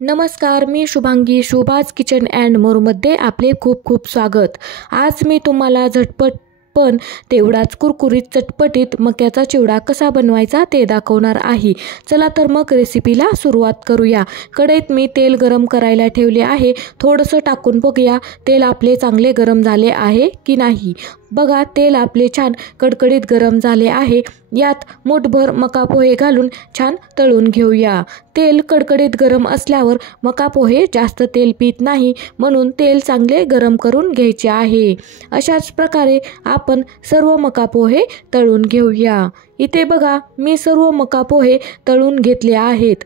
नमस्कार, मी Shubhangi. शुभाज kitchen and मोरमध्ये आपले खूप खूप स्वागत. आज मी तुम्हाला झटपट पण तेवढाच कुरकुरीत चटपटीत मक्याचा चिवडा कसा बनवायचा ते दाखवणार आहे. चला तर मग रेसिपीला सुरुवात करूया. कढईत मी तेल गरम करायला ठेवले आहे. थोडंसं टाकून बघूया तेल आपले चांगले गरम झाले आहे की नाही. बघा, तेल आपले छान कडकडीत गरम झाले आहे. यात मूठभर मका पोहे घालून छान तळून घेऊया. तेल कडकडीत गरम असल्यावर मका पोहे जास्त तेल पीत नाही, म्हणून तेल चांगले गरम करून घ्यायचे आहे. अशाच प्रकारे आपण सर्व मका पोहे तळून घेऊया. इथे बघा, मी सर्व मका पोहे तळून घेतले आहेत.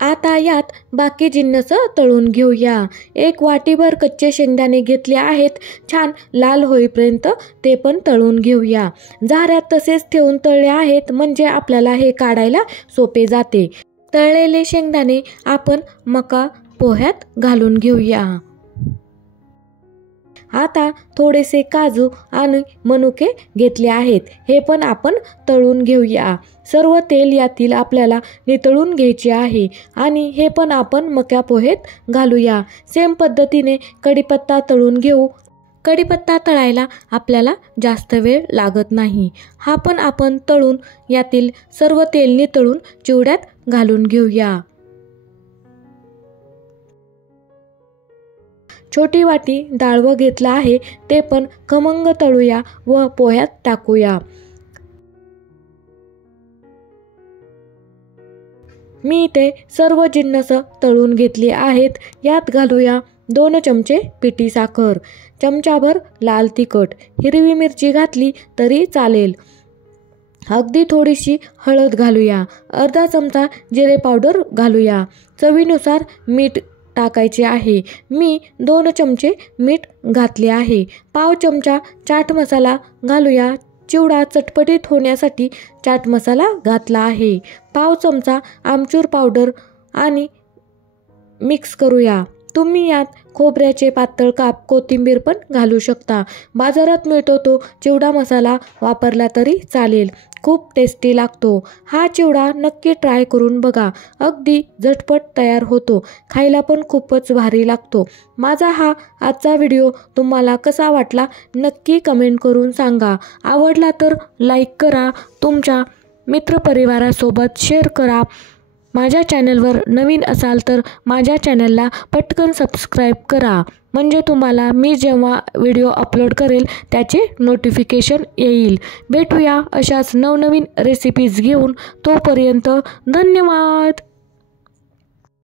आता यात बाकी जिन्नस तळून घेऊया. एक वाटीभर कच्चे शेंगदाणे घेतले आहेत. छान लाल होईपर्यंत ते पण तळून घेऊया. झाऱ्यात तसेच ठेवून तळले आहेत, म्हणजे आपल्याला हे काढायला सोपे जाते. तळलेले शेंगदाणे आपण मका पोह्यात घालून घेऊया. आता थोडेसे काजू आणि मनुके घेतले आहेत. हे पण आपण तळून घेऊया. सर्व तेल यातील आपल्याला नितळून घ्यायचे आहे आणि हे पण आपण मक्या पोहेत घालूया. सेम पद्धतीने कढीपत्ता तळून घेऊ. कढीपत्ता तळायला आपल्याला जास्त वेळ लागत नाही. हा पण आपण तळून यातील सर्व तेल नितळून चिवड्यात घालून घेऊया. छोटी वाटी डाळवं घेतलं आहे, ते पण खमंग तळूया व पोह्यात टाकूया. मी इथे सर्व जिन्नस तळून घेतले आहेत. यात घालूया 2 चमचे पिठी साखर, चमचाभर लाल तिखट, हिरवी मिरची घातली तरी चालेल. अगदी थोडीशी हळद घालूया. अर्धा चमचा जिरे पावडर घालूया. चवीनुसार मीठ टाकायचे आहे. मी 2 चमचे मीठ घातले आहे. पाव चमचा चाट मसाला घालूया. चिवडा चटपटीत होण्यासाठी चाट मसाला घातला आहे. पाव चमचा आमचूर पावडर आणि मिक्स करूया. तुम्ही यात खोबऱ्याचे पातळ काप, कोथिंबीर पण घालू शकता. बाजारात मिळतो तो चिवडा मसाला वापरला तरी चालेल. खूप टेस्टी लागतो. हा चिवडा नक्की ट्राय करून बघा. अगदी झटपट तयार होतो. खायला पण खूपच भारी लागतो. माझा हा आजचा व्हिडिओ तुम्हाला कसा वाटला नक्की कमेंट करून सांगा. आवडला तर लाईक करा. तुमच्या मित्रपरिवारासोबत शेअर करा. माझ्या चॅनलवर नवीन असाल तर माझ्या चॅनलला पटकन सबस्क्राईब करा, म्हणजे तुम्हाला मी जेव्हा व्हिडिओ अपलोड करेल त्याचे नोटिफिकेशन येईल. भेटूया अशाच नवनवीन रेसिपीज घेऊन. तोपर्यंत धन्यवाद.